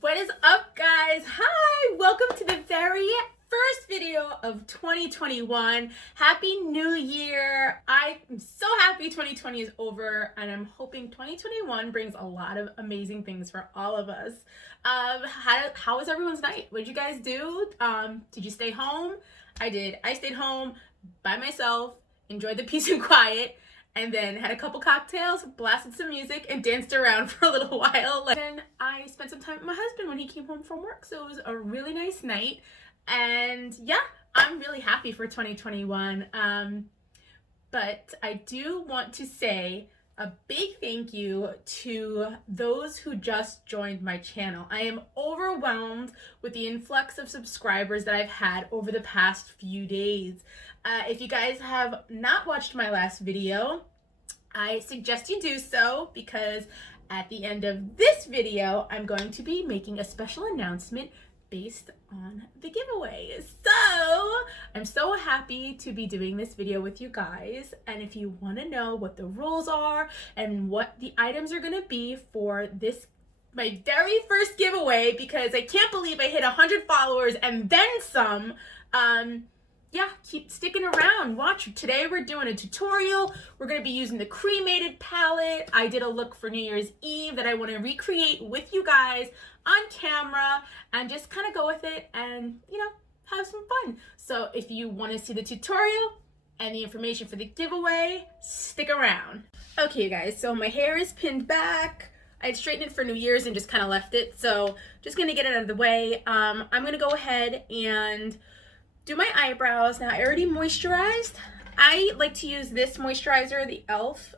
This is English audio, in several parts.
What is up, guys? Hi, welcome to the very first video of 2021. Happy New Year. I'm so happy 2020 is over, and I'm hoping 2021 brings a lot of amazing things for all of us. How was everyone's night? What did you guys do? Did you stay home? I did. I stayed home by myself, enjoyed the peace and quiet, and then had a couple cocktails, blasted some music, and danced around for a little while. Then I spent some time with my husband when he came home from work, so it was a really nice night. And yeah, I'm really happy for 2021. But I do want to say a big thank you to those who just joined my channel. I am overwhelmed with the influx of subscribers that I've had over the past few days. If you guys have not watched my last video, I suggest you do so, because at the end of this video, I'm going to be making a special announcement based on the giveaway. So I'm so happy to be doing this video with you guys. And if you want to know what the rules are and what the items are going to be for this, my very first giveaway, because I can't believe I hit 100 followers and then some, yeah, keep sticking around. Watch. Today we're doing a tutorial. We're going to be using the Cremated palette. I did a look for New Year's Eve that I want to recreate with you guys on camera and just kind of go with it and, you know, have some fun. So if you want to see the tutorial and the information for the giveaway, stick around. Okay, you guys, so my hair is pinned back. I had straightened it for New Year's and just kind of left it. So just going to get it out of the way. I'm going to go ahead and do my eyebrows. Now, I already moisturized. I like to use this moisturizer, the e.l.f.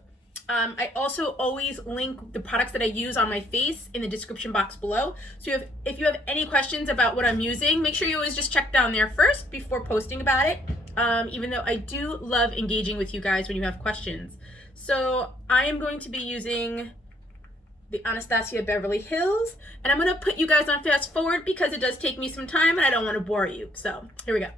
I also always link the products that I use on my face in the description box below. So if you have any questions about what I'm using, make sure you always just check down there first before posting about it, even though I do love engaging with you guys when you have questions. So I am going to be using the Anastasia Beverly Hills, and I'm going to put you guys on fast forward because it does take me some time and I don't want to bore you. So here we go.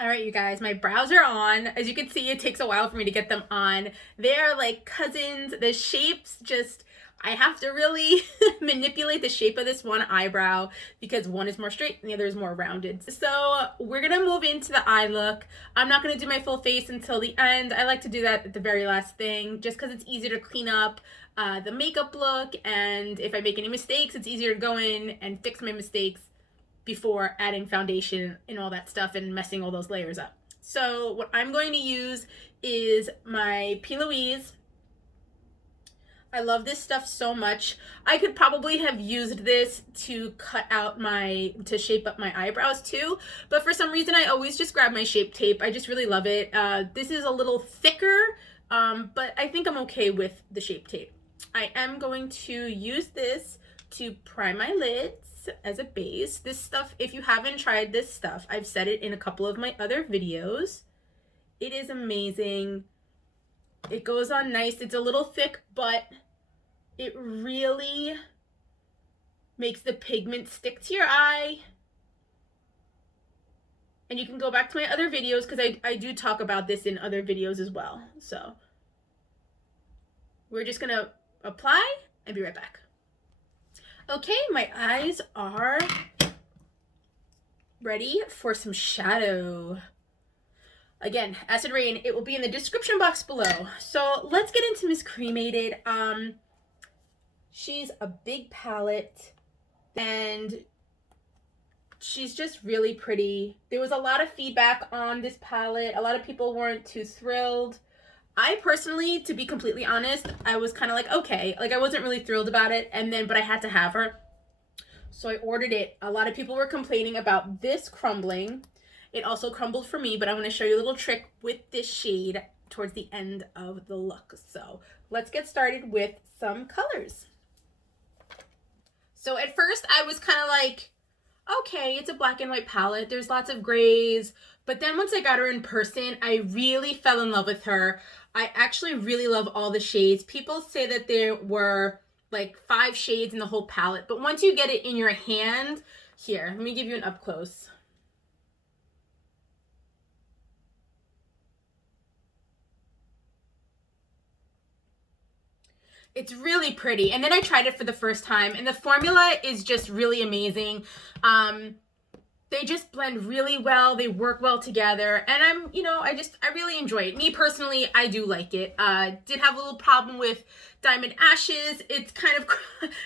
All right, you guys, my brows are on. As you can see, it takes a while for me to get them on. They're like cousins. The shapes just, I have to really manipulate the shape of this one eyebrow because one is more straight and the other is more rounded. So we're gonna move into the eye look. I'm not gonna do my full face until the end. I like to do that at the very last thing just because it's easier to clean up the makeup look, and if I make any mistakes, it's easier to go in and fix my mistakes before adding foundation and all that stuff and messing all those layers up. So what I'm going to use is my P. Louise. I love this stuff so much. I could probably have used this to cut out to shape up my eyebrows too, but for some reason I always just grab my Shape Tape. I just really love it. This is a little thicker, but I think I'm okay with the Shape Tape. I am going to use this to prime my lids as a base. This stuff, if you haven't tried this stuff, I've said it in a couple of my other videos. It is amazing. It goes on nice. It's a little thick, but it really makes the pigment stick to your eye. And you can go back to my other videos because I do talk about this in other videos as well. So we're just gonna apply and be right back. Okay, my eyes are ready for some shadow. Again, Acid Rain, it will be in the description box below. So let's get into Miss Cremated. She's a big palette and she's just really pretty. There was a lot of feedback on this palette. A lot of people weren't too thrilled. I personally, to be completely honest, I was kind of like, okay, like I wasn't really thrilled about it, but I had to have her. So I ordered it. A lot of people were complaining about this crumbling. It also crumbled for me, but I'm going to show you a little trick with this shade towards the end of the look. So let's get started with some colors. So at first I was kind of like, okay, it's a black and white palette. There's lots of grays. But then once I got her in person, I really fell in love with her. I actually really love all the shades. People say that there were like 5 shades in the whole palette. But once you get it in your hand, here, let me give you an up close. It's really pretty. And then I tried it for the first time and the formula is just really amazing. They just blend really well. They work well together. And I really enjoy it. Me personally, I do like it. Did have a little problem with Diamond Ashes. It's kind of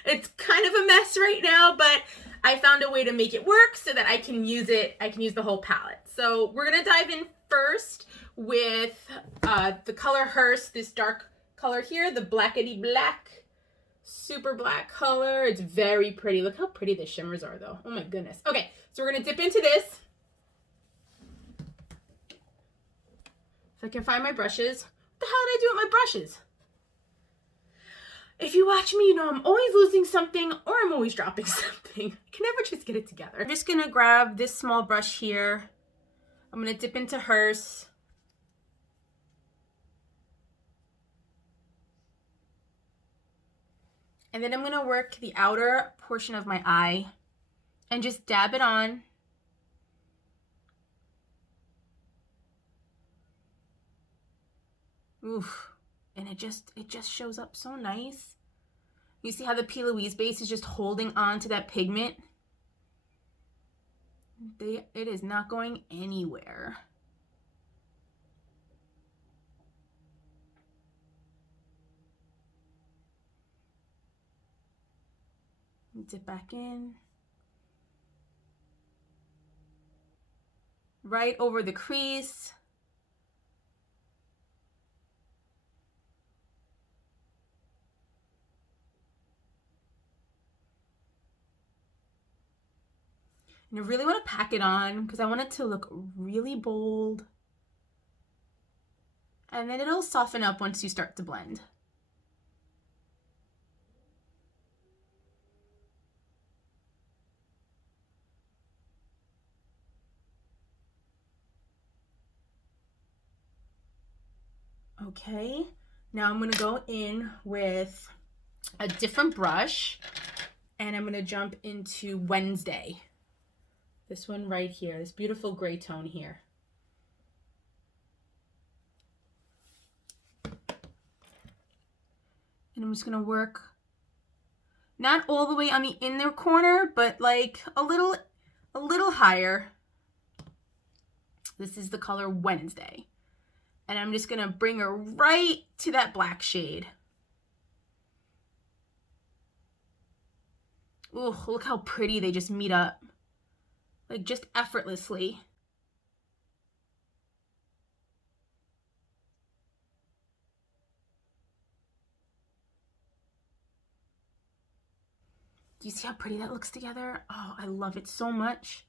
a mess right now, but I found a way to make it work so that I can use it. I can use the whole palette. So we're going to dive in first with the color Hearst, this dark color here, the blackety black, super black color. It's very pretty. Look how pretty the shimmers are though. Oh my goodness. Okay, so we're gonna dip into this. If I can find my brushes. What the hell did I do with my brushes? If you watch me, you know I'm always losing something or I'm always dropping something. I can never just get it together. I'm just gonna grab this small brush here. I'm gonna dip into Hearst. And then I'm going to work the outer portion of my eye and just dab it on. Oof. And it just shows up so nice. You see how the P. Louise base is just holding on to that pigment? It is not going anywhere. Dip back in. Right over the crease. And I really want to pack it on because I want it to look really bold. And then it'll soften up once you start to blend. Okay, now I'm going to go in with a different brush and I'm going to jump into Wednesday. This one right here, this beautiful gray tone here. And I'm just going to work not all the way on the inner corner, but like a little higher. This is the color Wednesday. And I'm just going to bring her right to that black shade. Ooh, look how pretty they just meet up. Like just effortlessly. Do you see how pretty that looks together? Oh, I love it so much.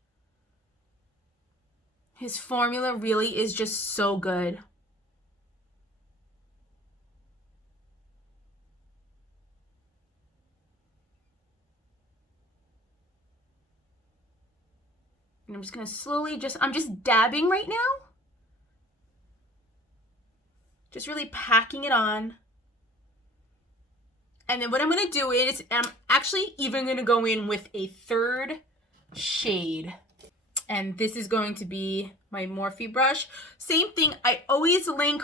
His formula really is just so good. And I'm just gonna slowly I'm just dabbing right now. Just really packing it on. And then what I'm going to do is I'm actually even going to go in with a third shade. And this is going to be my Morphe brush. Same thing, I always link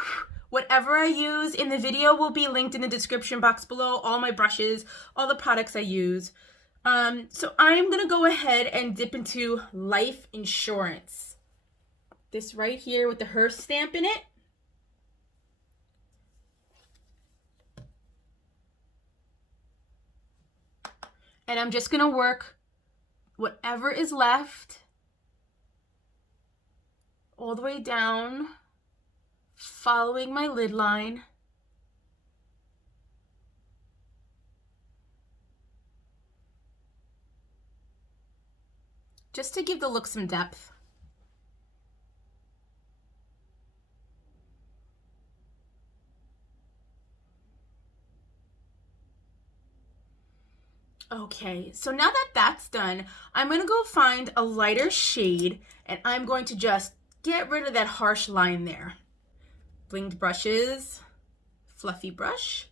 whatever I use in the video will be linked in the description box below. All my brushes, all the products I use. So I'm going to go ahead and dip into Life Insurance. This right here with the Hearst stamp in it. And I'm just gonna work whatever is left all the way down, following my lid line. Just to give the look some depth. Okay, so now that that's done, I'm going to go find a lighter shade and I'm going to just get rid of that harsh line there. Blinged brushes, fluffy brush,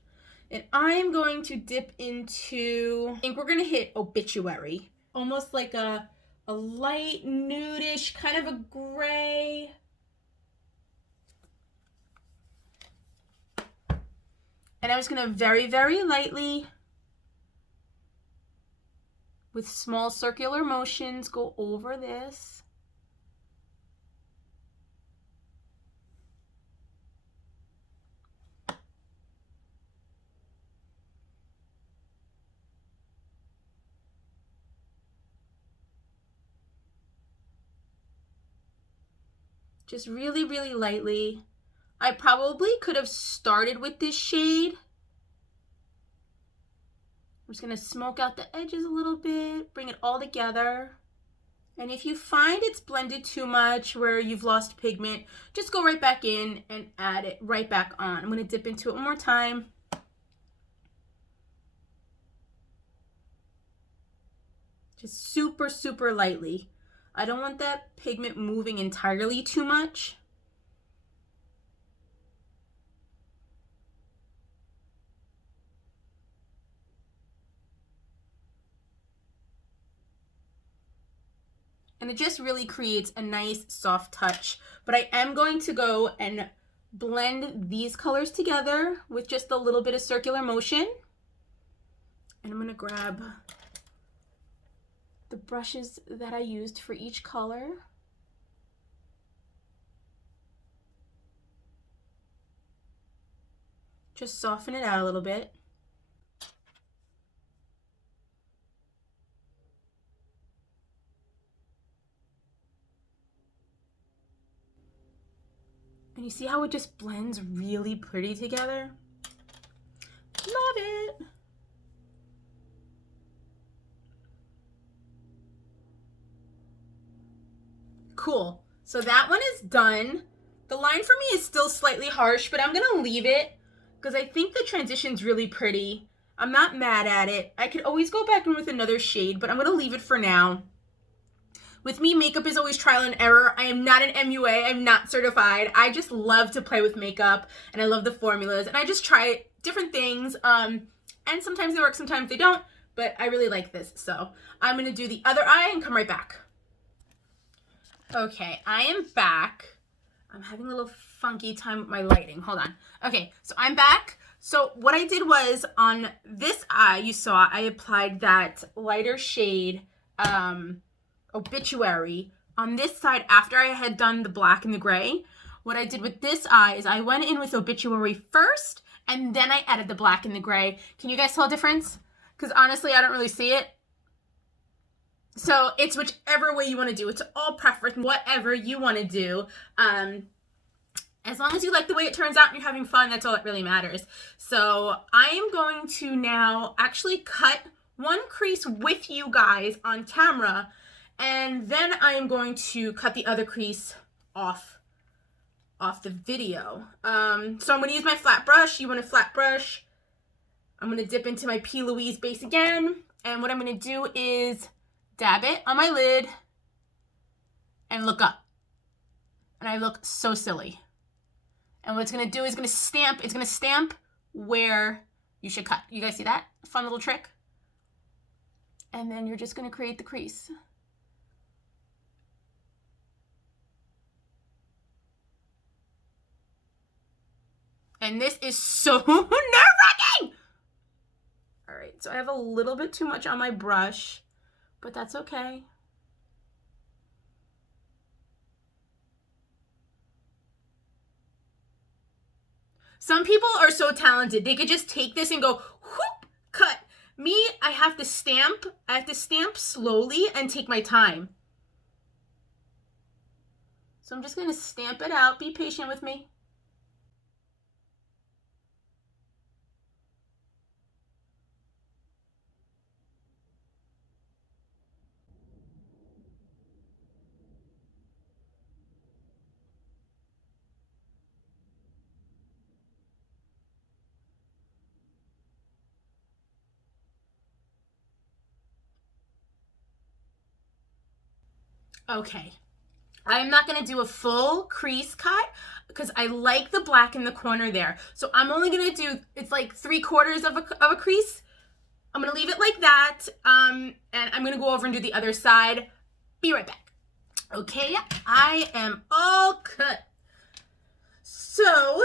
and I'm going to dip into, I think we're going to hit Obituary, almost like a light nudish, kind of a gray. And I'm just going to very, very lightly, with small circular motions, go over this. Just really, really lightly. I probably could have started with this shade. I'm just gonna smoke out the edges a little bit, bring it all together. And if you find it's blended too much where you've lost pigment, just go right back in and add it right back on. I'm gonna dip into it one more time. Just super, super lightly. I don't want that pigment moving entirely too much. And it just really creates a nice soft touch. But I am going to go and blend these colors together with just a little bit of circular motion. And I'm gonna grab the brushes that I used for each color. Just soften it out a little bit. And you see how it just blends really pretty together? Love it. Cool. So that one is done. The line for me is still slightly harsh, but I'm gonna leave it because I think the transition's really pretty. I'm not mad at it. I could always go back in with another shade, but I'm gonna leave it for now. With me, makeup is always trial and error. I am not an MUA. I'm not certified. I just love to play with makeup and I love the formulas and I just try different things. And sometimes they work, sometimes they don't, but I really like this. So I'm gonna do the other eye and come right back. Okay, I am back. I'm having a little funky time with my lighting. Hold on. Okay, so I'm back. So what I did was on this eye, you saw I applied that lighter shade, Obituary. On this side, after I had done the black and the gray, what I did with this eye is I went in with Obituary first, and then I added the black and the gray. Can you guys tell a difference? Because honestly, I don't really see it. So it's whichever way you want to do. It's all preference, whatever you want to do. As long as you like the way it turns out and you're having fun, that's all that really matters. So I am going to now actually cut one crease with you guys on camera, and then I am going to cut the other crease off the video. So I'm going to use my flat brush. You want a flat brush. I'm going to dip into my P. Louise base again, and what I'm going to do is dab it on my lid and look up. And I look so silly. And what it's gonna do is it's gonna stamp where you should cut. You guys see that? Fun little trick. And then you're just gonna create the crease. And this is so nerve-wracking! All right, so I have a little bit too much on my brush, but that's okay. Some people are so talented. They could just take this and go, whoop, cut. Me, I have to stamp slowly and take my time. So I'm just gonna stamp it out. Be patient with me. Okay, I'm not gonna do a full crease cut because I like the black in the corner there. So I'm only gonna do, it's like 3/4 of a crease. I'm gonna leave it like that, and I'm gonna go over and do the other side. Be right back. Okay, I am all cut. So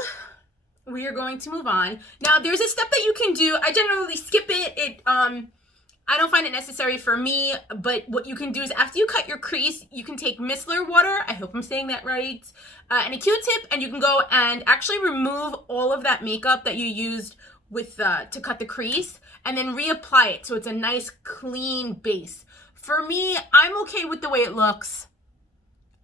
we are going to move on. Now there's a step that you can do. I generally skip it. I don't find it necessary for me, but what you can do is after you cut your crease, you can take micellar water, I hope I'm saying that right, and a Q-tip, and you can go and actually remove all of that makeup that you used with to cut the crease, and then reapply it so it's a nice clean base. For me, I'm okay with the way it looks.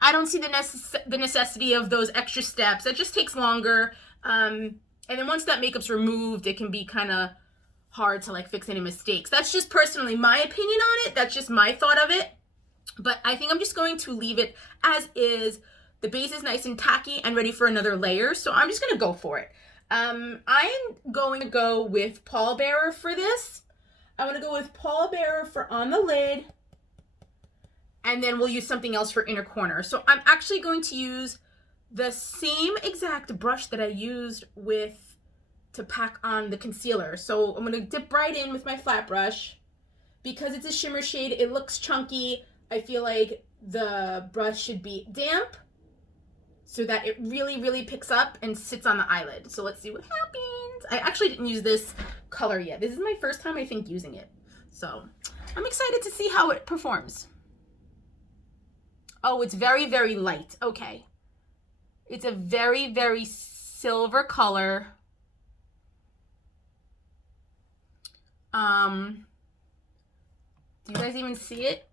I don't see the necessity of those extra steps. It just takes longer, and then once that makeup's removed, it can be kind of hard to like fix any mistakes. That's just personally my opinion on it. That's just my thought of it. But I think I'm just going to leave it as is. The base is nice and tacky and ready for another layer. So I'm just going to go for it. I'm going to go with Pallbearer for this. I'm going to go with Pallbearer for on the lid. And then we'll use something else for inner corner. So I'm actually going to use the same exact brush that I used to pack on the concealer. So I'm gonna dip right in with my flat brush. Because it's a shimmer shade, it looks chunky. I feel like the brush should be damp so that it really, really picks up and sits on the eyelid. So let's see what happens. I actually didn't use this color yet. This is my first time, I think, using it. So I'm excited to see how it performs. Oh, it's very, very light. Okay. It's a very, very silver color. Do you guys even see it?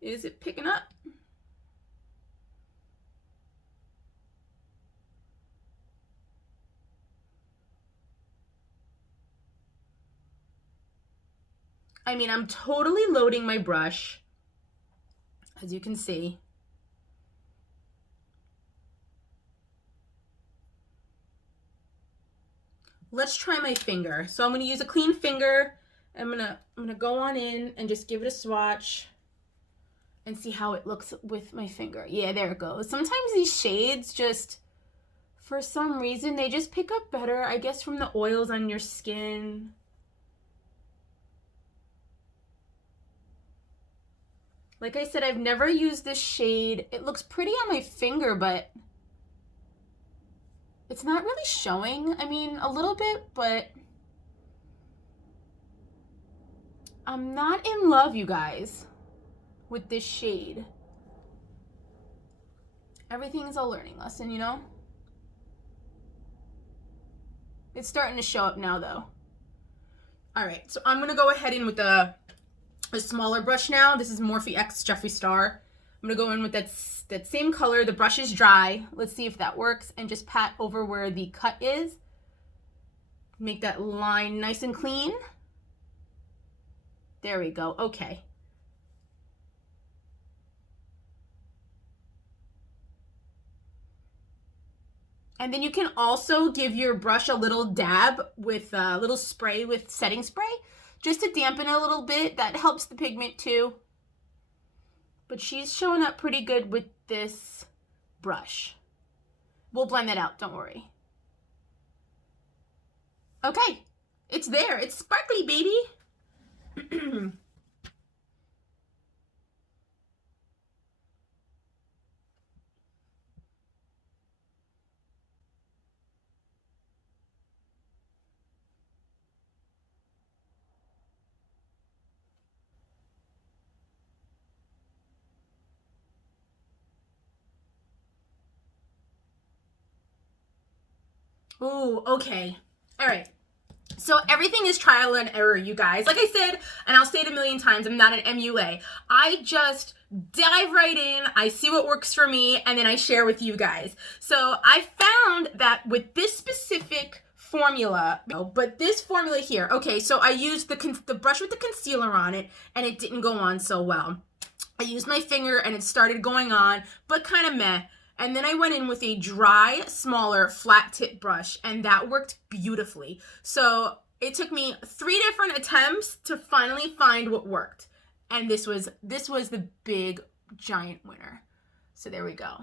Is it picking up? I mean, I'm totally loading my brush, as you can see. Let's try my finger. So I'm going to use a clean finger. I'm gonna go on in and just give it a swatch and see how it looks with my finger. Yeah, there it goes. Sometimes these shades just, for some reason, they just pick up better, I guess, from the oils on your skin. Like I said, I've never used this shade. It looks pretty on my finger, but it's not really showing. I mean, a little bit, but I'm not in love, you guys, with this shade. Everything is a learning lesson, you know? It's starting to show up now, though. All right, so I'm gonna go ahead in with a smaller brush now. This is Morphe X Jeffree Star. I'm gonna go in with that same color. The brush is dry. Let's see if that works, and just pat over where the cut is. Make that line nice and clean. There we go. Okay. And then you can also give your brush a little dab with a little spray with setting spray, just to dampen it a little bit. That helps the pigment too. But she's showing up pretty good with this brush. We'll blend that out, don't worry. Okay, it's there. It's sparkly, baby. Ooh, okay. All right. So everything is trial and error, you guys. Like I said, and I'll say it a million times, I'm not an MUA. I just dive right in, I see what works for me, and then I share with you guys. So I found that with this specific formula, but this formula here, okay, so I used the brush with the concealer on it, and it didn't go on so well. I used my finger, and it started going on, but kind of meh. And then I went in with a dry, smaller, flat tip brush, and that worked beautifully. So it took me 3 different attempts to finally find what worked. And this was the big, giant winner. So there we go.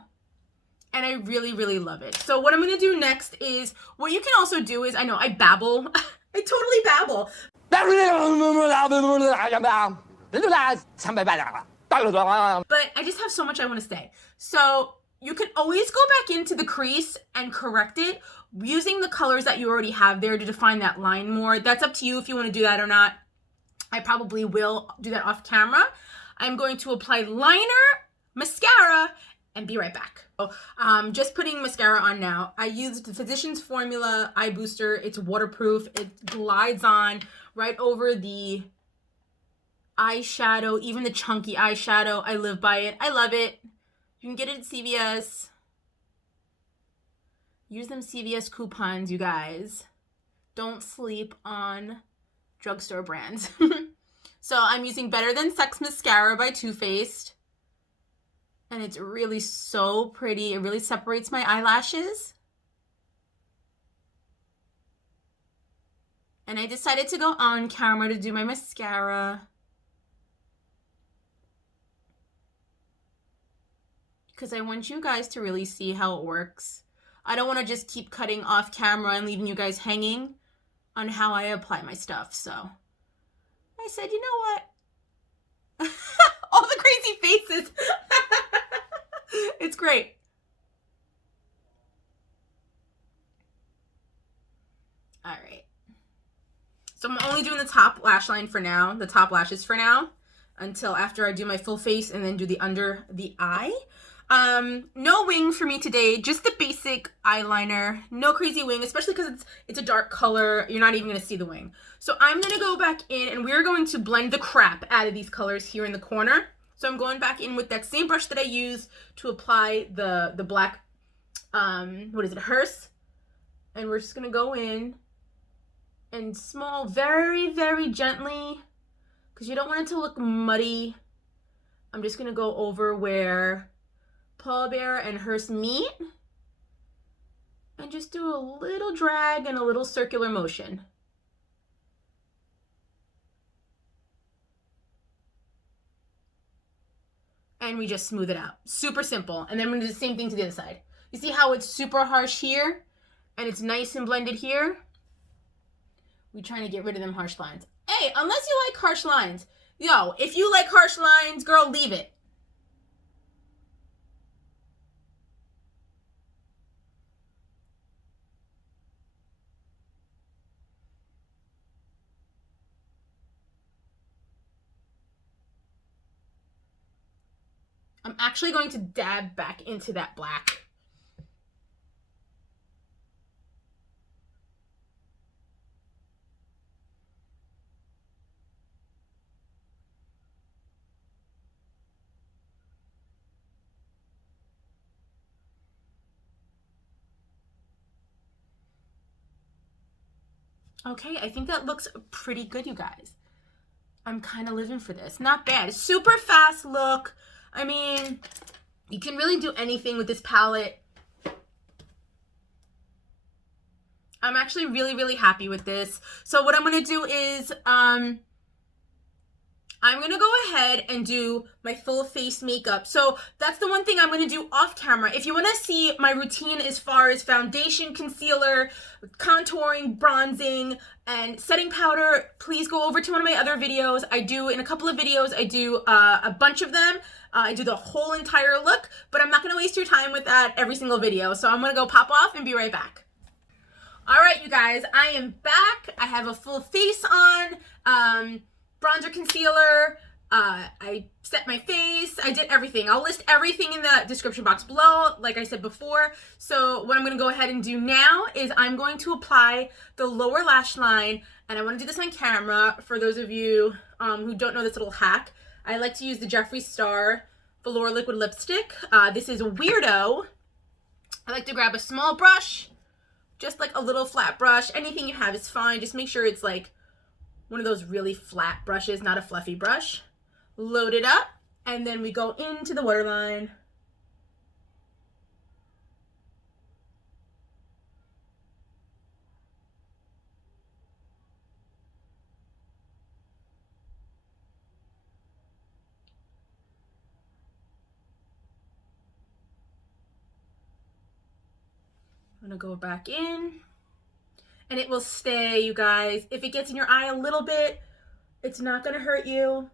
And I really, really love it. So what I'm going to do next is, what you can also do is, I know I babble. I totally babble. But I just have so much I want to say. So you can always go back into the crease and correct it using the colors that you already have there to define that line more. That's up to you if you want to do that or not. I probably will do that off camera. I'm going to apply liner, mascara, and be right back. So, just putting mascara on now. I used the Physicians Formula Eye Booster. It's waterproof. It glides on right over the eyeshadow, even the chunky eyeshadow. I live by it. I love it. You can get it at CVS. Use them CVS coupons, you guys. Don't sleep on drugstore brands. So I'm using Better Than Sex Mascara by Too Faced. And it's really so pretty. It really separates my eyelashes. And I decided to go on camera to do my mascara, because I want you guys to really see how it works. I don't want to just keep cutting off camera and leaving you guys hanging on how I apply my stuff. So I said, you know what? All the crazy faces. It's great. All right. So I'm only doing the top lash line for now, the top lashes for now, until after I do my full face and then do the under the eye. No wing for me today, just the basic eyeliner, no crazy wing, especially because it's a dark color. You're not even going to see the wing. So I'm going to go back in and we're going to blend the crap out of these colors here in the corner. So I'm going back in with that same brush that I used to apply the black, what is it, Hearse? And we're just going to go in and small, very, very gently, because you don't want it to look muddy. I'm just going to go over where Paul Bear and Hearse meet and just do a little drag and a little circular motion. And we just smooth it out. Super simple. And then we're going to do the same thing to the other side. You see how it's super harsh here and it's nice and blended here? We're trying to get rid of them harsh lines. Hey, unless you like harsh lines. Yo, if you like harsh lines, girl, leave it. I'm actually going to dab back into that black. Okay, I think that looks pretty good, you guys. I'm kind of living for this. Not bad. Super fast look. I mean, you can really do anything with this palette. I'm actually really, really happy with this. So what I'm going to do is, I'm going to go ahead and do my full face makeup. So that's the one thing I'm going to do off camera. If you want to see my routine as far as foundation, concealer, contouring, bronzing, and setting powder, please go over to one of my other videos. I do, in a couple of videos, I do a bunch of them. I do the whole entire look, but I'm not going to waste your time with that every single video. So I'm going to go pop off and be right back. All right, you guys, I am back. I have a full face on. Bronzer, concealer, I set my face, I did everything. I'll list everything in the description box below, like I said before. So what I'm going to go ahead and do now is I'm going to apply the lower lash line, and I want to do this on camera for those of you who don't know this little hack. I like to use the Jeffree Star Velour liquid lipstick. This is Weirdo. I like to grab a small brush, just like a little flat brush. Anything you have is fine. Just make sure it's like one of those really flat brushes, not a fluffy brush. Load it up, and then we go into the waterline. I'm gonna go back in, and it will stay, you guys. If it gets in your eye a little bit, it's not gonna hurt you.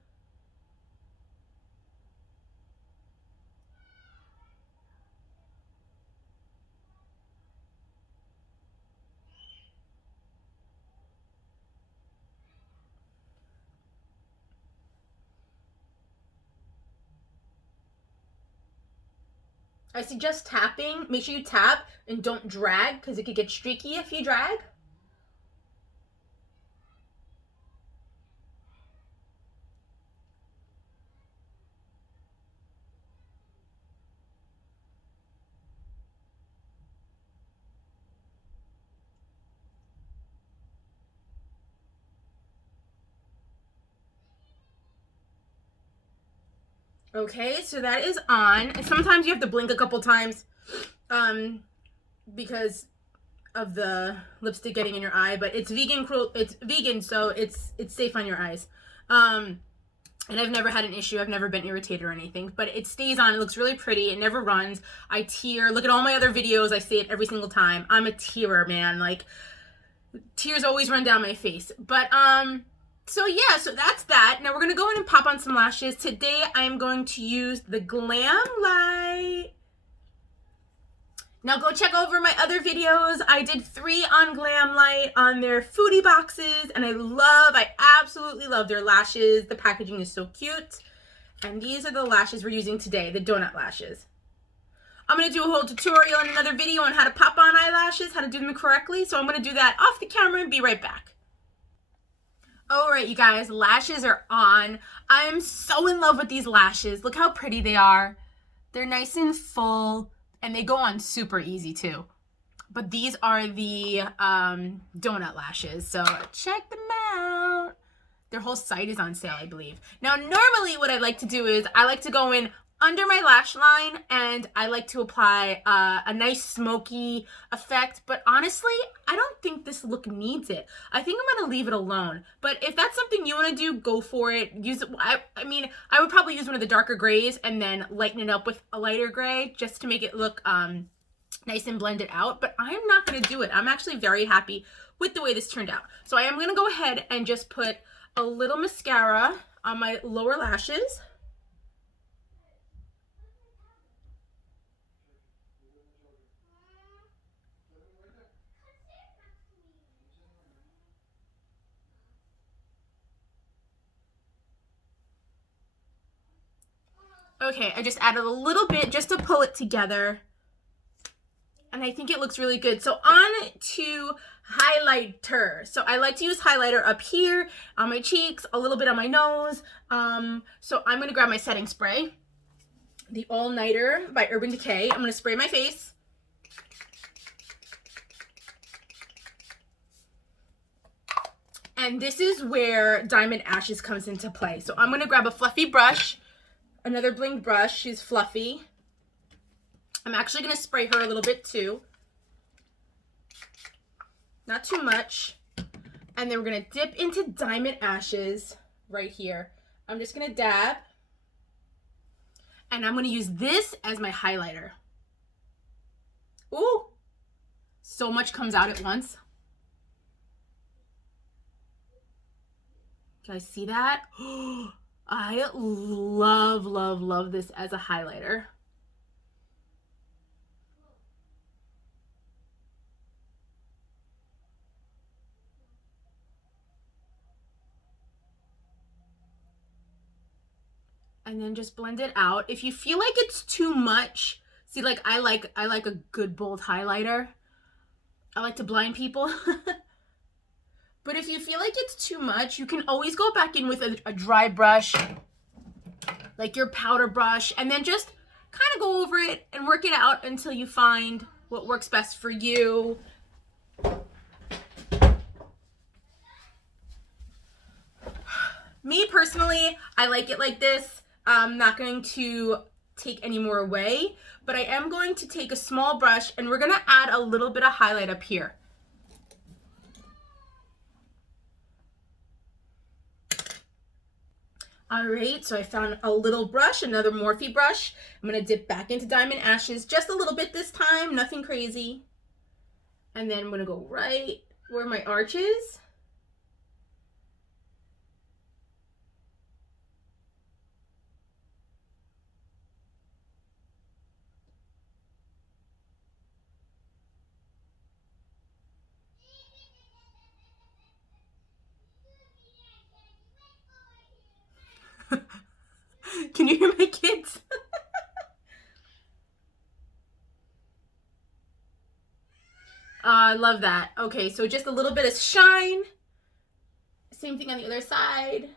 I suggest tapping. Make sure you tap and don't drag, because it could get streaky if you drag. Okay, so that is on. And sometimes you have to blink a couple times because of the lipstick getting in your eye, but it's vegan, so it's safe on your eyes. And I've never had an issue. I've never been irritated or anything, but it stays on. It looks really pretty. It never runs. I tear. Look at all my other videos. I say it every single time. I'm a tearer, man. Like, tears always run down my face. But so yeah, so that's that. Now we're gonna go in and pop on some lashes. Today I'm going to use the Glam Light. Now go check over my other videos. I did 3 on Glam Light on their foodie boxes, and I absolutely love their lashes. The packaging is so cute. And these are the lashes we're using today, the donut lashes. I'm going to do a whole tutorial in another video on how to pop on eyelashes, how to do them correctly. So I'm going to do that off the camera and be right back. All right, you guys, lashes are on. I am so in love with these lashes. Look how pretty they are. They're nice and full, and they go on super easy too. But these are the donut lashes, so check them out. Their whole site is on sale, I believe. Now, normally what I like to do is I like to go in under my lash line, and I like to apply a nice smoky effect, but honestly, I don't think this look needs it. I think I'm gonna leave it alone, but if that's something you want to do, go for it. Use it. I mean, I would probably use one of the darker grays and then lighten it up with a lighter gray just to make it look nice and blended out, but I'm not gonna do it. I'm actually very happy with the way this turned out. So I am gonna go ahead and just put a little mascara on my lower lashes. Okay, I just added a little bit just to pull it together. And I think it looks really good. So on to highlighter. So I like to use highlighter up here on my cheeks, a little bit on my nose. So I'm going to grab my setting spray, the All Nighter by Urban Decay. I'm going to spray my face. And this is where Diamond Ashes comes into play. So I'm going to grab a fluffy brush, another bling brush. She's fluffy. I'm actually going to spray her a little bit too. Not too much. And then we're going to dip into Diamond Ashes right here. I'm just gonna dab. And I'm gonna use this as my highlighter. Ooh, so much comes out at once. Can I see that? I love, love, love this as a highlighter. And then just blend it out. If you feel like it's too much, see, like I like a good bold highlighter. I like to blind people. But if you feel like it's too much, you can always go back in with a dry brush, like your powder brush, and then just kind of go over it and work it out until you find what works best for you. Me personally, I like it like this. I'm not going to take any more away, but I am going to take a small brush and we're gonna add a little bit of highlight up here. All right, so I found a little brush, another Morphe brush. I'm gonna dip back into Diamond Ashes, just a little bit this time, nothing crazy. And then I'm gonna go right where my arch is. Can you hear my kids? I love that. Okay, so just a little bit of shine. Same thing on the other side.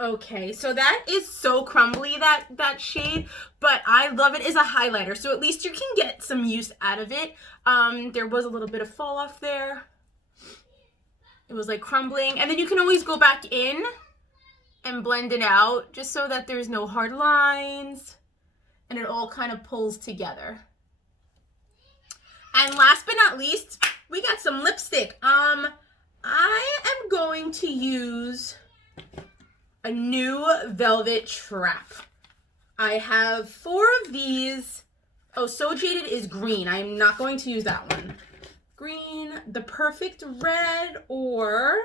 Okay, so that is so crumbly, that shade, but I love it as a highlighter, so at least you can get some use out of it. There was a little bit of fall off there. It was like crumbling, and then you can always go back in and blend it out just so that there's no hard lines and it all kind of pulls together. And last but not least, we got some lipstick. I am going to use a new Velvet Trap. I have 4 of these. Oh, So Jaded is green. I'm not going to use that one. Green, the Perfect Red, or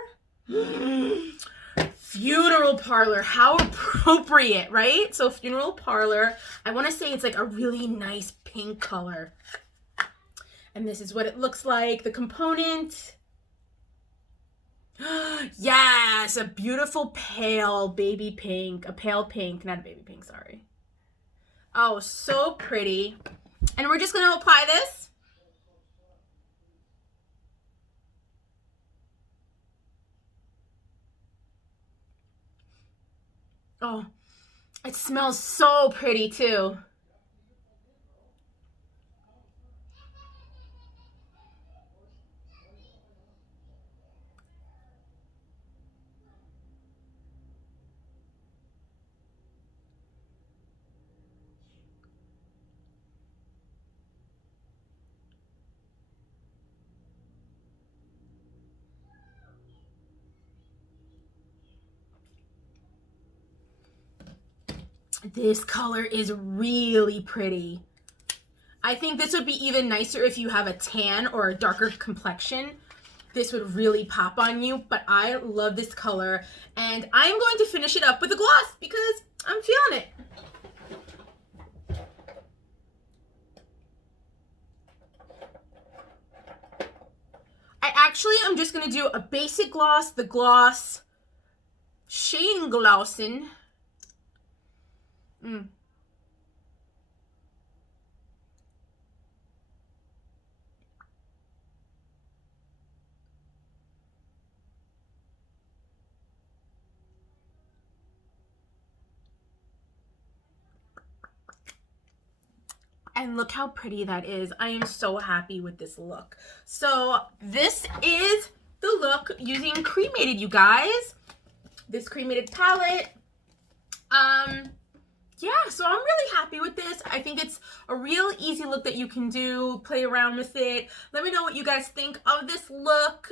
Funeral Parlour. How appropriate, right? So Funeral Parlour, I want to say it's like a really nice pink color. And this is what it looks like, the component. Yes, a beautiful pale baby pink. A pale pink, not a baby pink, sorry. Oh, so pretty. And we're just going to apply this. Oh, it smells so pretty too. This color is really pretty. I think this would be even nicer if you have a tan or a darker complexion. This would really pop on you, but I love this color. And I'm going to finish it up with a gloss because I'm feeling it. I'm just going to do a basic gloss, the gloss Shane Glossen. And look how pretty that is. I am so happy with this look. So this is the look using Cremated, you guys. This Cremated palette. Yeah, so I'm really happy with this. I think it's a real easy look that you can do, play around with it. Let me know what you guys think of this look,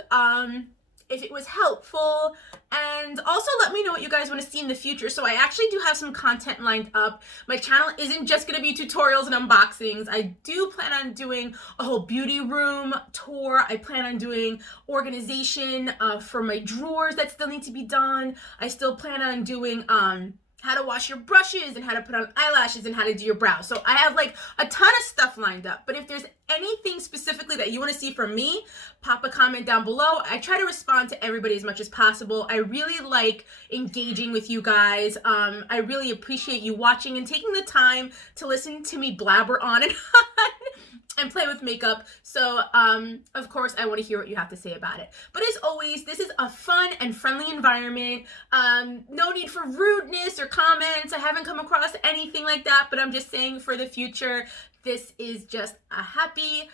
if it was helpful, and also let me know what you guys want to see in the future. So I actually do have some content lined up. My channel isn't just going to be tutorials and unboxings. I do plan on doing a whole beauty room tour. I plan on doing organization for my drawers that still need to be done. I still plan on doing how to wash your brushes and how to put on eyelashes and how to do your brows. So I have like a ton of stuff lined up. But if there's anything specifically that you want to see from me, pop a comment down below. I try to respond to everybody as much as possible. I really like engaging with you guys. I really appreciate you watching and taking the time to listen to me blabber on and on and play with makeup. So of course I want to hear what you have to say about it. But as always, this is a fun and friendly environment. No need for rudeness or comments. I haven't come across anything like that, but I'm just saying for the future, this is just a happy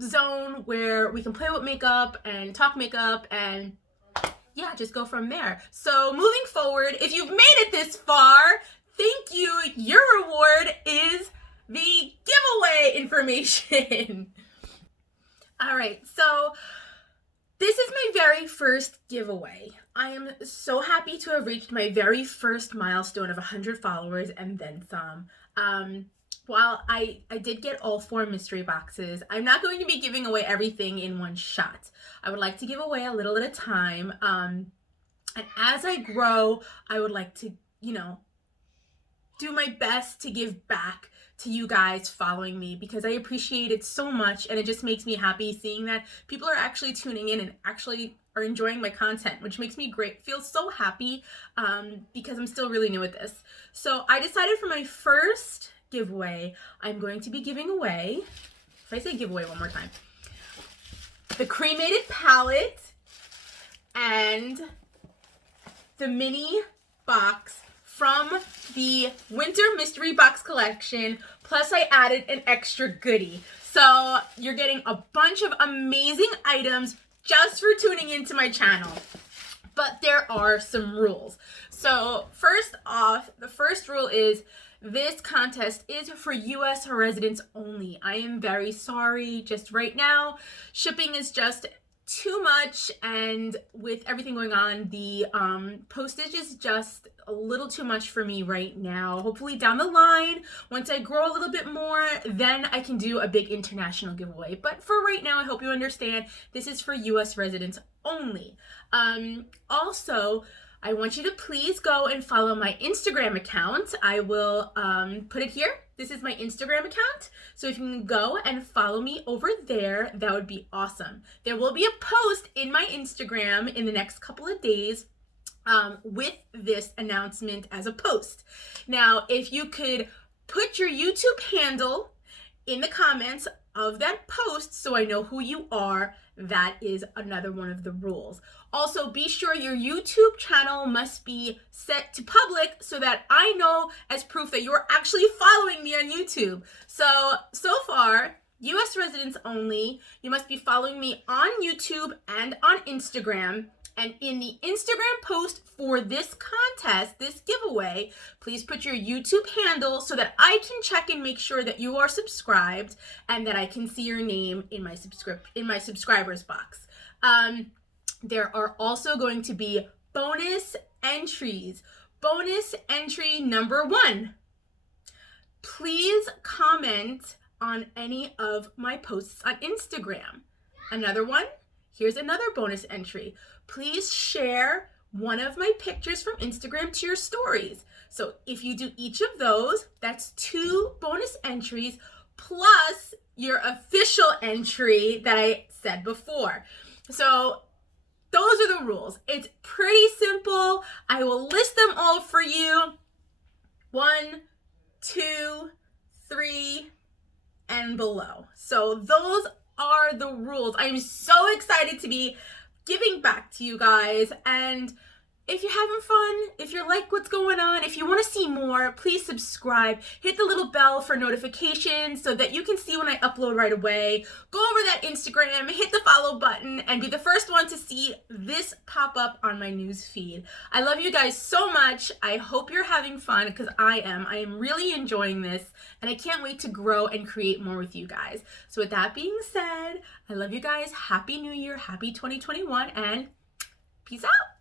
zone where we can play with makeup and talk makeup and yeah, just go from there. So moving forward, if you've made it this far, thank you. Your reward is the giveaway information. All right, so this is my very first giveaway. I am so happy to have reached my very first milestone of 100 followers and then some. While I did get all 4 mystery boxes, I'm not going to be giving away everything in one shot. I would like to give away a little at a time. And as I grow, I would like to, you know, do my best to give back to you guys following me because I appreciate it so much, and it just makes me happy seeing that people are actually tuning in and actually are enjoying my content, which makes me feel so happy because I'm still really new at this. So I decided for my first giveaway, I'm going to be giving away, if I say giveaway one more time, the Cremated palette and the mini box from the Winter Mystery Box collection, plus I added an extra goodie. So you're getting a bunch of amazing items just for tuning into my channel. But there are some rules. So first off, the first rule is this contest is for US residents only. I am very sorry, just right now, shipping is just too much, and with everything going on, the postage is just a little too much for me right now. Hopefully down the line, once I grow a little bit more, then I can do a big international giveaway. But for right now, I hope you understand this is for US residents only. Also, I want you to please go and follow my Instagram account. I will put it here. This is my Instagram account. So if you can go and follow me over there, that would be awesome. There will be a post in my Instagram in the next couple of days with this announcement as a post. Now, if you could put your YouTube handle in the comments of that post so I know who you are, that is another one of the rules. Also, be sure your YouTube channel must be set to public so that I know as proof that you're actually following me on YouTube. So far, US residents only, you must be following me on YouTube and on Instagram. And in the Instagram post for this contest, this giveaway, please put your YouTube handle so that I can check and make sure that you are subscribed and that I can see your name in my subscribers box. There are also going to be bonus entries. Bonus entry number 1. Please comment on any of my posts on Instagram. Another one, here's another bonus entry. Please share one of my pictures from Instagram to your stories. So if you do each of those, that's 2 bonus entries plus your official entry that I said before. So those are the rules. It's pretty simple. I will list them all for you. 1, 2, 3, and below. So those are the rules. I'm so excited to be giving back to you guys, and if you're having fun, if you like what's going on, if you want to see more, please subscribe. Hit the little bell for notifications so that you can see when I upload right away. Go over that Instagram, hit the follow button, and be the first one to see this pop up on my news feed. I love you guys so much. I hope you're having fun, because I am. I am really enjoying this, and I can't wait to grow and create more with you guys. So with that being said, I love you guys. Happy New Year, happy 2021, and peace out.